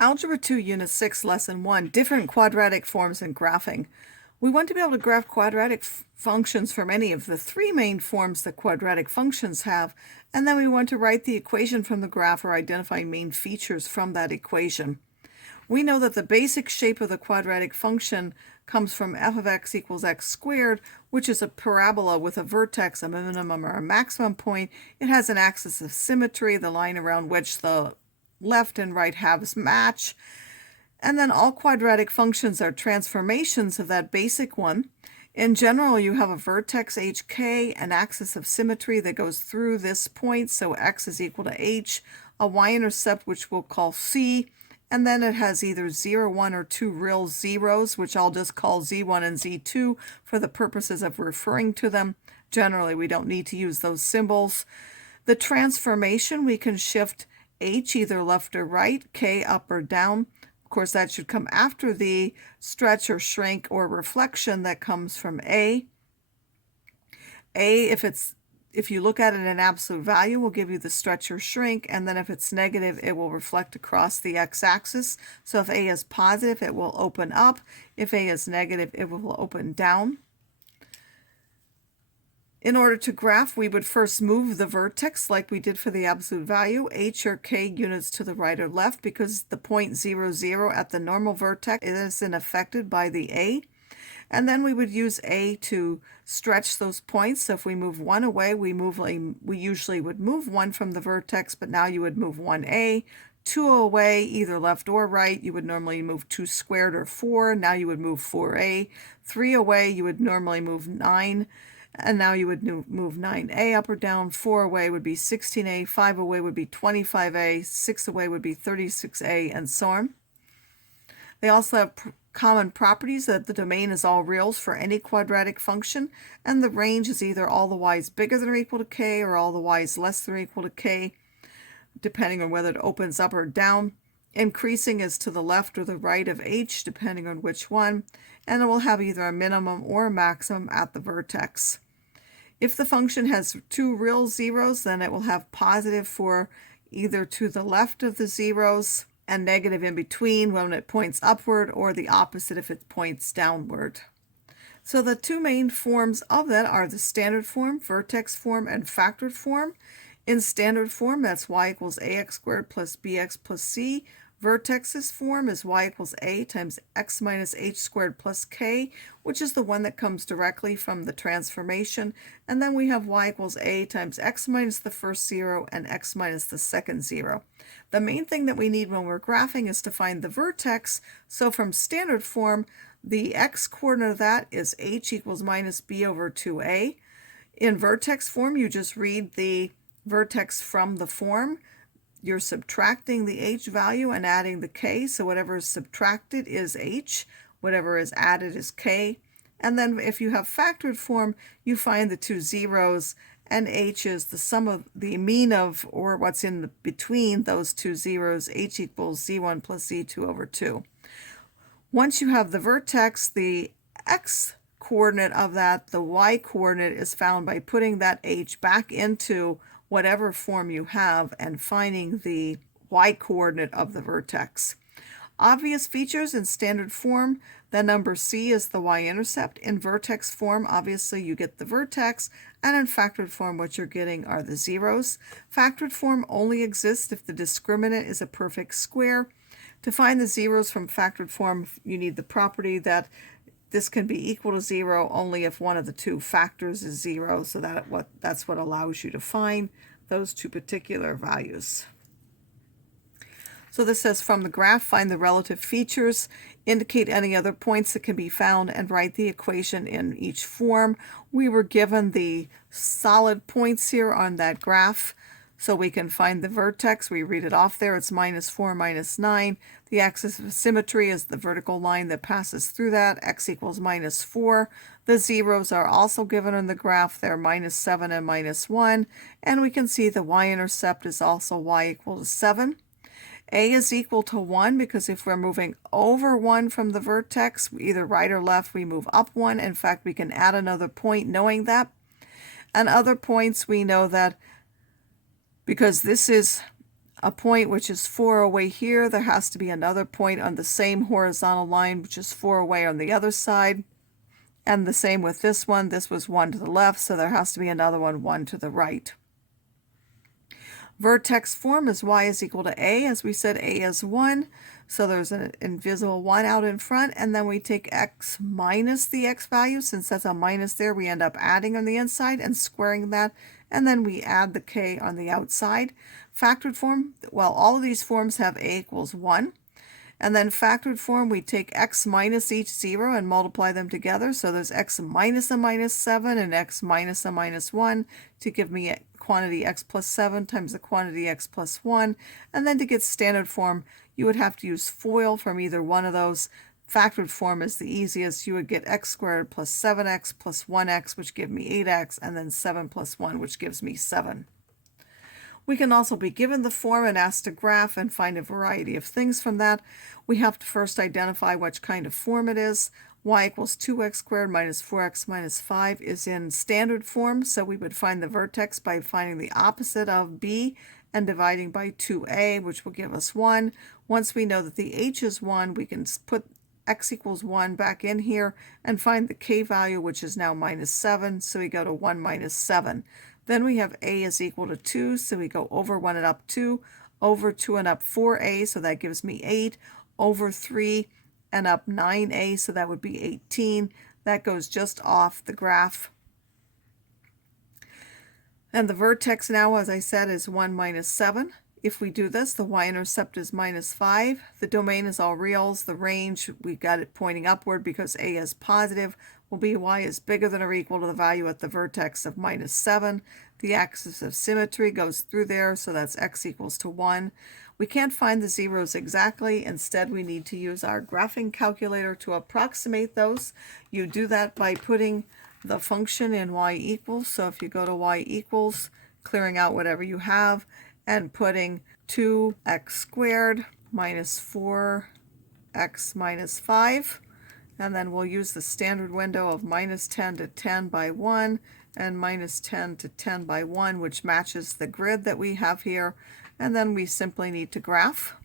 Algebra 2, Unit 6, Lesson 1, Different Quadratic Forms and Graphing. We want to be able to graph quadratic functions from any of the three main forms that quadratic functions have, and then we want to write the equation from the graph or identify main features from that equation. We know that the basic shape of the quadratic function comes from f of x equals x squared, which is a parabola with a vertex, a minimum or a maximum point. It has an axis of symmetry, the line around which the left and right halves match. And then all quadratic functions are transformations of that basic one. In general, you have a vertex hk, an axis of symmetry that goes through this point, so x is equal to h, a y-intercept which we'll call c, and then it has either 0, 1, or 2 real zeros, which I'll just call z1 and z2 for the purposes of referring to them. Generally, we don't need to use those symbols. The transformation, we can shift h either left or right, k up or down. Of course, that should come after the stretch or shrink or reflection that comes from a. If you look at it in absolute value, will give you the stretch or shrink, and then if it's negative, it will reflect across the x-axis. So if a is positive, it will open up. If a is negative, it will open down. In order to graph, we would first move the vertex like we did for the absolute value, h or k units to the right or left, because the point 0, 0 at the normal vertex isn't affected by the a. And then we would use a to stretch those points. So if we move 1 away, we usually would move 1 from the vertex, but now you would move 1a. 2 away, either left or right, you would normally move 2 squared or 4. Now you would move 4a. 3 away, you would normally move 9. And now you would move 9a up or down. 4 away would be 16a, 5 away would be 25a, 6 away would be 36a, and so on. They also have common properties that the domain is all reals for any quadratic function, and the range is either all the y's bigger than or equal to k or all the y's less than or equal to k, depending on whether it opens up or down. Increasing is to the left or the right of h, depending on which one, and it will have either a minimum or a maximum at the vertex. If the function has two real zeros, then it will have positive for either to the left of the zeros and negative in between when it points upward, or the opposite if it points downward. So the two main forms of that are the standard form, vertex form, and factored form. In standard form, that's y equals ax squared plus bx plus c. Vertex's form is y equals a times x minus h squared plus k, which is the one that comes directly from the transformation. And then we have y equals a times x minus the first 0 and x minus the second 0. The main thing that we need when we're graphing is to find the vertex. So from standard form, the x-coordinate of that is h equals minus b over 2a. In vertex form, you just read the vertex from the form. You're subtracting the h value and adding the k, so whatever is subtracted is h, whatever is added is k. And then if you have factored form, you find the two zeros, and h is the sum of the mean of, or what's in between those two zeros. H equals z1 plus z2 over 2. Once you have the vertex, the x-coordinate of that, the y-coordinate, is found by putting that h back into whatever form you have and finding the y-coordinate of the vertex. Obvious features in standard form, the number c is the y-intercept. In vertex form, obviously you get the vertex, and in factored form, what you're getting are the zeros. Factored form only exists if the discriminant is a perfect square. To find the zeros from factored form, you need the property that this can be equal to 0 only if one of the two factors is 0, so that's what allows you to find those two particular values. So this says from the graph, find the relative features, indicate any other points that can be found, and write the equation in each form. We were given the solid points here on that graph, so we can find the vertex. We read it off there. It's minus 4, minus 9. The axis of symmetry is the vertical line that passes through that. X equals minus 4. The zeros are also given in the graph. They're minus 7 and minus 1. And we can see the y-intercept is also y equal to 7. A is equal to 1 because if we're moving over 1 from the vertex, either right or left, we move up 1. In fact, we can add another point knowing that. And other points, we know that because this is a point which is 4 away here, there has to be another point on the same horizontal line, which is 4 away on the other side. And the same with this one. This was 1 to the left, so there has to be another one 1 to the right. Vertex form is y is equal to a. As we said, a is 1. So there's an invisible 1 out in front, and then we take x minus the x value. Since that's a minus there, we end up adding on the inside and squaring that, and then we add the k on the outside. Factored form, well, all of these forms have a equals 1. And then factored form, we take x minus each 0 and multiply them together. So there's x minus a minus 7 and x minus a minus 1 to give me a quantity x plus 7 times the quantity x plus 1. And then to get standard form, you would have to use FOIL from either one of those. Factored form is the easiest. You would get x squared plus 7x plus 1x, which give me 8x, and then 7 plus 1, which gives me 7. We can also be given the form and asked to graph and find a variety of things from that. We have to first identify which kind of form it is. Y equals 2x squared minus 4x minus 5 is in standard form, so we would find the vertex by finding the opposite of b and dividing by 2a, which will give us 1. Once we know that the h is 1, we can put x equals 1 back in here and find the k value, which is now minus 7, so we go to 1 minus 7. Then we have a is equal to 2, so we go over 1 and up 2, over 2 and up 4a, so that gives me 8, over 3 and up 9a, so that would be 18. That goes just off the graph. And the vertex now, as I said, is 1 minus 7. If we do this, the y-intercept is minus 5. The domain is all reals. The range, we got it pointing upward because a is positive, will be y is bigger than or equal to the value at the vertex of minus 7. The axis of symmetry goes through there, so that's x equals to 1. We can't find the zeros exactly. Instead, we need to use our graphing calculator to approximate those. You do that by putting the function in y equals. So if you go to y equals, clearing out whatever you have, and putting 2x squared minus 4x minus 5. And then we'll use the standard window of minus 10 to 10 by 1 and minus 10 to 10 by 1, which matches the grid that we have here. And then we simply need to graph.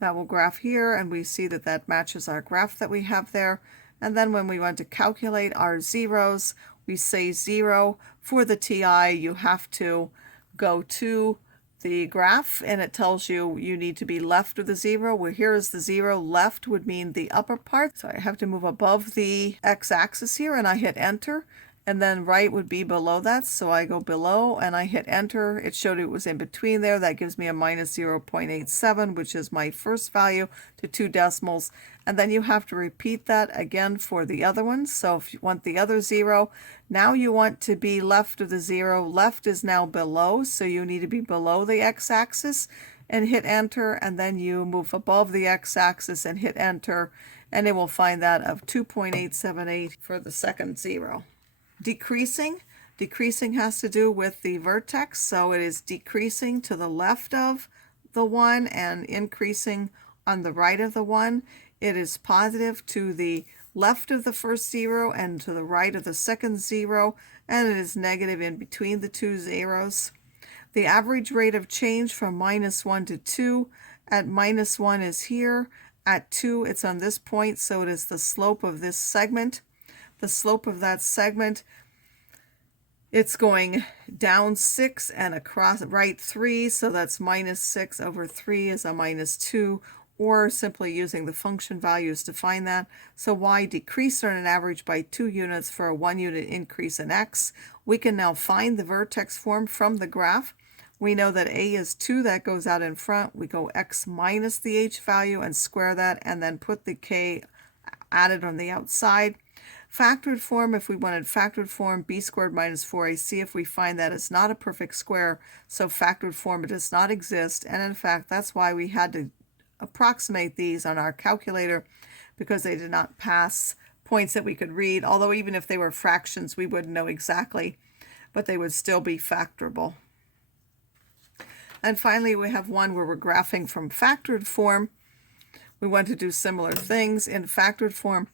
That will graph here, and we see that that matches our graph that we have there. And then when we want to calculate our zeros, we say 0. For the TI, you have to go to the graph, and it tells you you need to be left of the 0. Well, here is the 0. Left would mean the upper part, so I have to move above the x-axis here, and I hit enter. And then right would be below that, so I go below and I hit enter. It showed it was in between there. That gives me a minus 0.87, which is my first value to 2 decimals. And then you have to repeat that again for the other ones. So if you want the other 0, now you want to be left of the 0. Left is now below, so you need to be below the x-axis and hit enter. And then you move above the x-axis and hit enter, and it will find that of 2.878 for the second 0. Decreasing has to do with the vertex, so it is decreasing to the left of the 1 and increasing on the right of the 1. It is positive to the left of the first 0 and to the right of the second 0, and it is negative in between the two zeros. The average rate of change from minus 1 to 2 at minus 1 is here. At 2, it's on this point, so it is the slope of this segment. The slope of that segment, it's going down 6 and across right 3, so that's minus 6 over 3 is a minus 2, or simply using the function values to find that. So y decreased on an average by 2 units for a 1 unit increase in x. We can now find the vertex form from the graph. We know that a is 2, that goes out in front. We go x minus the h value and square that, and then put the k added on the outside. Factored form, if we wanted factored form, b squared minus 4ac, if we find that it's not a perfect square, so factored form, it does not exist. And in fact, that's why we had to approximate these on our calculator, because they did not pass points that we could read, although even if they were fractions, we wouldn't know exactly, but they would still be factorable. And finally, we have one where we're graphing from factored form. We want to do similar things. In factored form,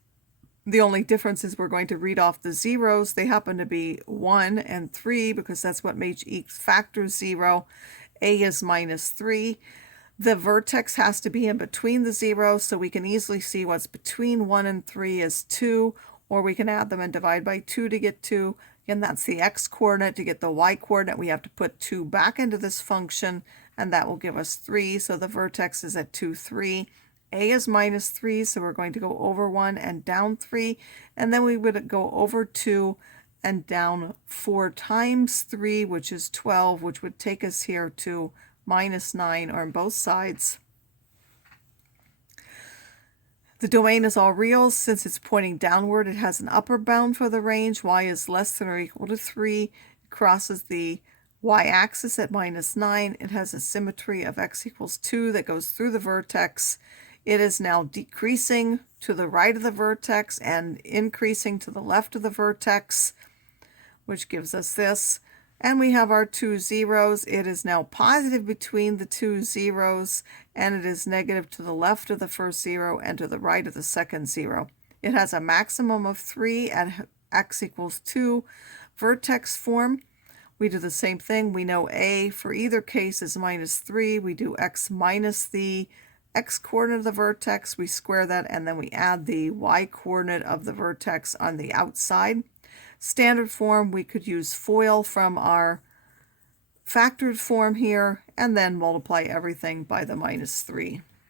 the only difference is we're going to read off the zeros. They happen to be 1 and 3 because that's what makes each factor 0. A is minus 3. The vertex has to be in between the zeros, so we can easily see what's between 1 and 3 is 2, or we can add them and divide by 2 to get 2. Again, that's the x-coordinate. To get the y-coordinate, we have to put 2 back into this function, and that will give us 3. So the vertex is at 2, 3. A is minus 3, so we're going to go over 1 and down 3, and then we would go over 2 and down 4 times 3, which is 12, which would take us here to minus 9 on both sides. The domain is all real. Since it's pointing downward, it has an upper bound for the range. Y is less than or equal to 3. It crosses the y-axis at minus 9. It has a symmetry of x equals 2 that goes through the vertex. It is now decreasing to the right of the vertex and increasing to the left of the vertex, which gives us this. And we have our 2 zeros. It is now positive between the 2 zeros, and it is negative to the left of the first 0 and to the right of the second 0. It has a maximum of 3 at x equals 2. Vertex form, we do the same thing. We know a for either case is minus 3. We do x minus the x-coordinate of the vertex. We square that, and then we add the y-coordinate of the vertex on the outside. Standard form, we could use FOIL from our factored form here, and then multiply everything by the minus 3.